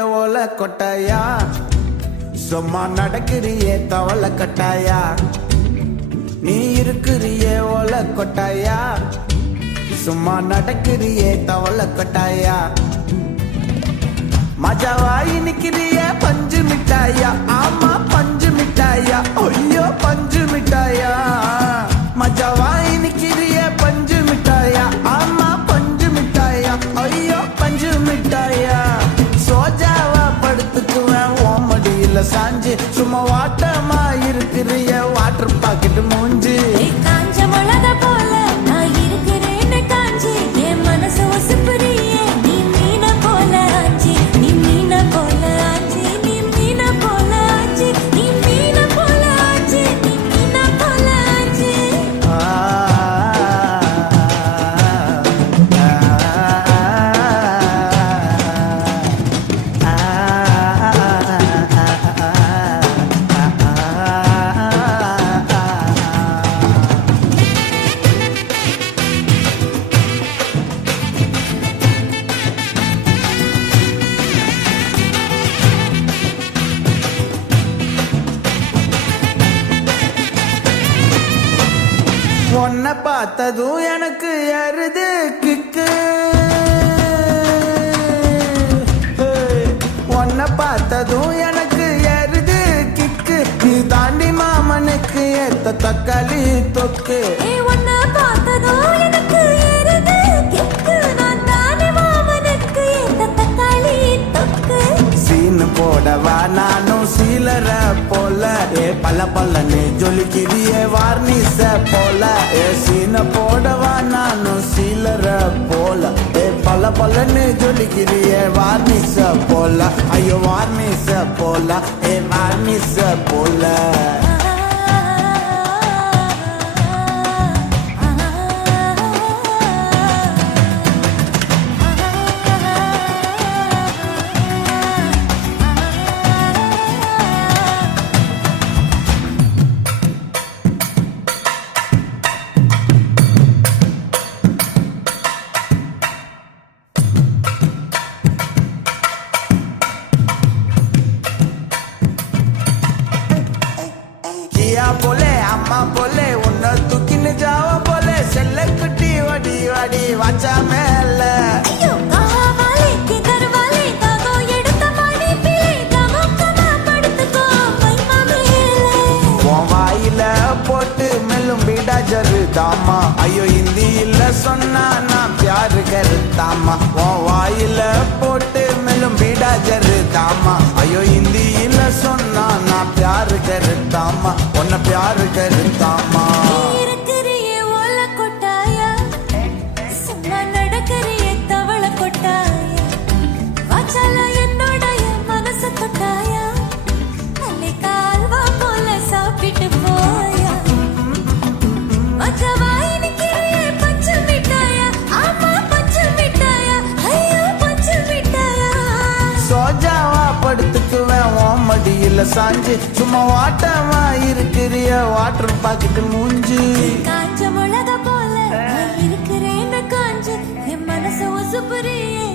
ஓல கொட்டாயா, சும்மா நடக்கிறியே தவள கட்டாயா. நீ இருக்கிறியே ஓல கொட்டாயா, சும்மா நடக்கிறியே தவள கட்டாயா. மஜாவாயி நிக்கிறிய பஞ்சு மிட்டாயா, ஆமா பஞ்சு மிட்டாயா, ஐயோ பஞ்சு மிட்டாயா. மஜாவாயி நிக்கிறிய பஞ்சு மிட்டாயா, ஆமா பஞ்சு மிட்டாயா, ஐயோ பஞ்சு மிட்டாயா. சோஜாவா படுத்துக்குவேன் ஓமடியில சாஞ்சு, சும்மா வாட்டமா இருக்கிறிய வாட்டர் பாக்கெட் மூஞ்சி. காஞ்ச மிளக போல நான் இருக்கிறேன்னு காஞ்சி, என் மனசு ஒசுப்புறியே நீ மீன போல ஆஞ்சி, நீ மீன போல ஆஞ்சி, நீ மீன போல ஆஞ்சி, நீ மீன போல ஆஞ்சி, நீ மீன போல ஆஞ்சி. உன்னை பார்த்ததும் எனக்கு ஏறுது கிக்கு, உன்னை பார்த்ததும் எனக்கு ஏறுது கிக்கு. நீ தாண்டி மாமனுக்கு ஏத்த தக்காளி தொக்கு. உன்னை பார்த்ததோ எனக்கு ஏறுது கிக்கு, நான் தானே மாமனுக்கு ஏத்த தக்காளி தொக்கு. சீனு போடவா நானும் சீலர போல, ஏ பல பல்லன்னு ஜொலிக்கிறியே வார்னிச போல. ஏ சீன போடவா நானும் சீலர போல, ஏ பல பல்லன்னு ஜொலிக்கிறியே வார்னிச போல. ஐயோ வார்னிச போல, ஏ வார்னிச போல. கியா போலே அம்மா போலே உன்னை தூக்கின்னு ஜாவ போலே, செல்ல குட்டி வடி வடி வாச்சா மேல. ஐயோ காவாலே கிதர்வாலே தாகோ எடுத்த மாடி பிள்ளை கமக்கமா படுத்துக்கோ மைமா மேலே. உன் வாயில போட்டு மெல்லும் பீடா ஜருதாமா, ஐயோ ஹிந்தியில சொன்னா நான் பியாரு கருத்தாமா. உன் வாயில போட்டு மெல்லும் பீடா ஜருதாமா, ஐயோ ஹிந்தியில சொன்னா நான் பியாரு கருத்தாமா, உன்னை பியாரு கருத்தாமா. இருக்கிறியே ஓல கொட்டாயா, சும்மா நடக்கிறியே தவள கொட்டாயா. வாச்சால என்னோடைய மனச தொட்டாயா, நல்லை கால்வா போல சாப்பிட்டு போயா. மஜாவாய் நிக்கிறியே பஞ்சு மிட்டாயா, ஆமா பஞ்சு மிட்டாயா, ஐயோ பஞ்சு மிட்டாயா. சோஜாவா படுத்துக்குவேன் ஓமடியில சாஞ்சு, சும்மா வாட்டமா இருக்கிறிய வாட்டர் பாக்கெட் மூஞ்சி. காஞ்ச மிளக போல நான் இருக்கிறேன்னு காஞ்சு, என் மனச ஒசுப்புறியே